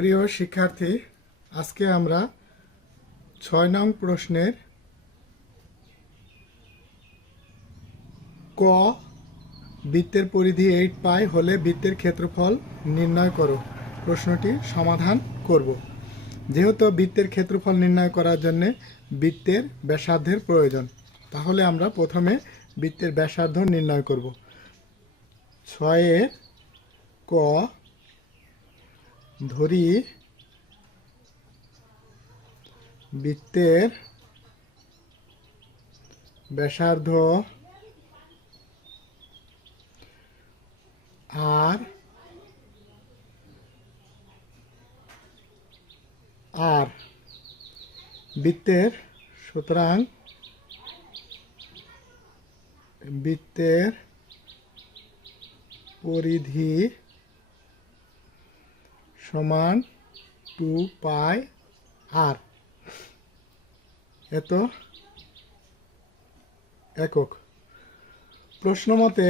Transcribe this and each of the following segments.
প্রিয় শিক্ষার্থী, আজকে আমরা ছয় নং প্রশ্নের ক বৃত্তের পরিধি এইট পাই হলে বৃত্তের ক্ষেত্রফল নির্ণয় করো। প্রশ্নটি সমাধান করব। যেহেতু বৃত্তের ক্ষেত্রফল নির্ণয় করার জন্য বৃত্তের ব্যাসার্ধের প্রয়োজন, তাহলে আমরা প্রথমে বৃত্তের ব্যাসার্ধ নির্ণয় করব। ছয়ের ক ধরি বৃত্তের ব্যাসার্ধ আর আর। বৃত্তের সুতরাং বৃত্তের পরিধি সমান টু পাই আর এত একক। প্রশ্ন মতে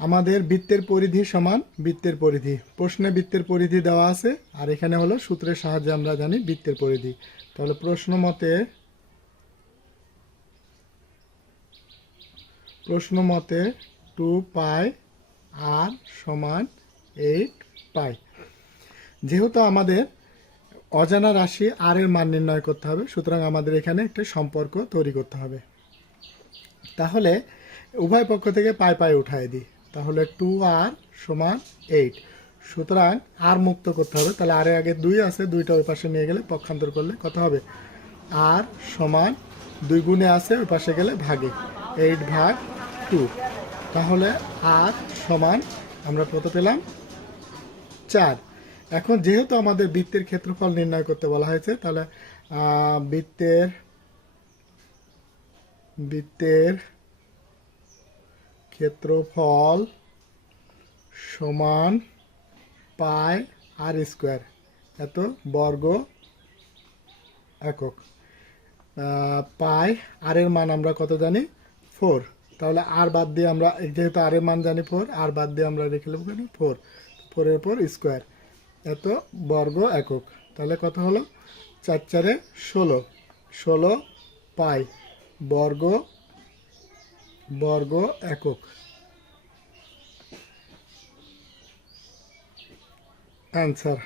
আমাদের বৃত্তের পরিধি সমান বৃত্তের পরিধি। প্রশ্নে বৃত্তের পরিধি দেওয়া আছে, আর এখানে হলো সূত্রের সাহায্যে আমরা জানি বৃত্তের পরিধি। তাহলে প্রশ্ন মতে প্রশ্ন মতে টু পাই আর সমান এইট পাই যেহেতু আমাদের অজানা রাশি আর এর মান নির্ণয় করতে হবে, সুতরাং আমাদের এখানে একটা সম্পর্ক তৈরি করতে হবে। তাহলে উভয় পক্ষ থেকে পাই পাই উঠায় দিই। তাহলে টু আর সমান এইট সুতরাং আর মুক্ত করতে হবে। তাহলে আরে আগে দুই আছে, দুইটা ওই পাশে নিয়ে গেলে পক্ষান্তর করলে কত হবে? আর সমান দুই গুণে আছে, ওই পাশে গেলে ভাগে। এইট ভাগ টু তাহলে আর সমান আমরা কত পেলাম? চার। এখন যেহেতু আমাদের বৃত্তের ক্ষেত্রফল নির্ণয় করতে বলা হয়েছে, তাহলে বৃত্তের বৃত্তের ক্ষেত্রফল সমান পাই আর স্কোয়ার, এত বর্গ একক। পাই আর এর মান আমরা কত জানি? ফোর। তাহলে আর বাদ দিয়ে আমরা, যেহেতু আর এর মান জানি ফোর, আর বাদ দিয়ে আমরা রেখে নেব ফোর। ফোরের পর স্কোয়ার। এত বর্গ একক। তাহলে কত হলো? চার চারে ষোলো। ষোলো পাই। বর্গ বর্গ একক। অ্যান্সার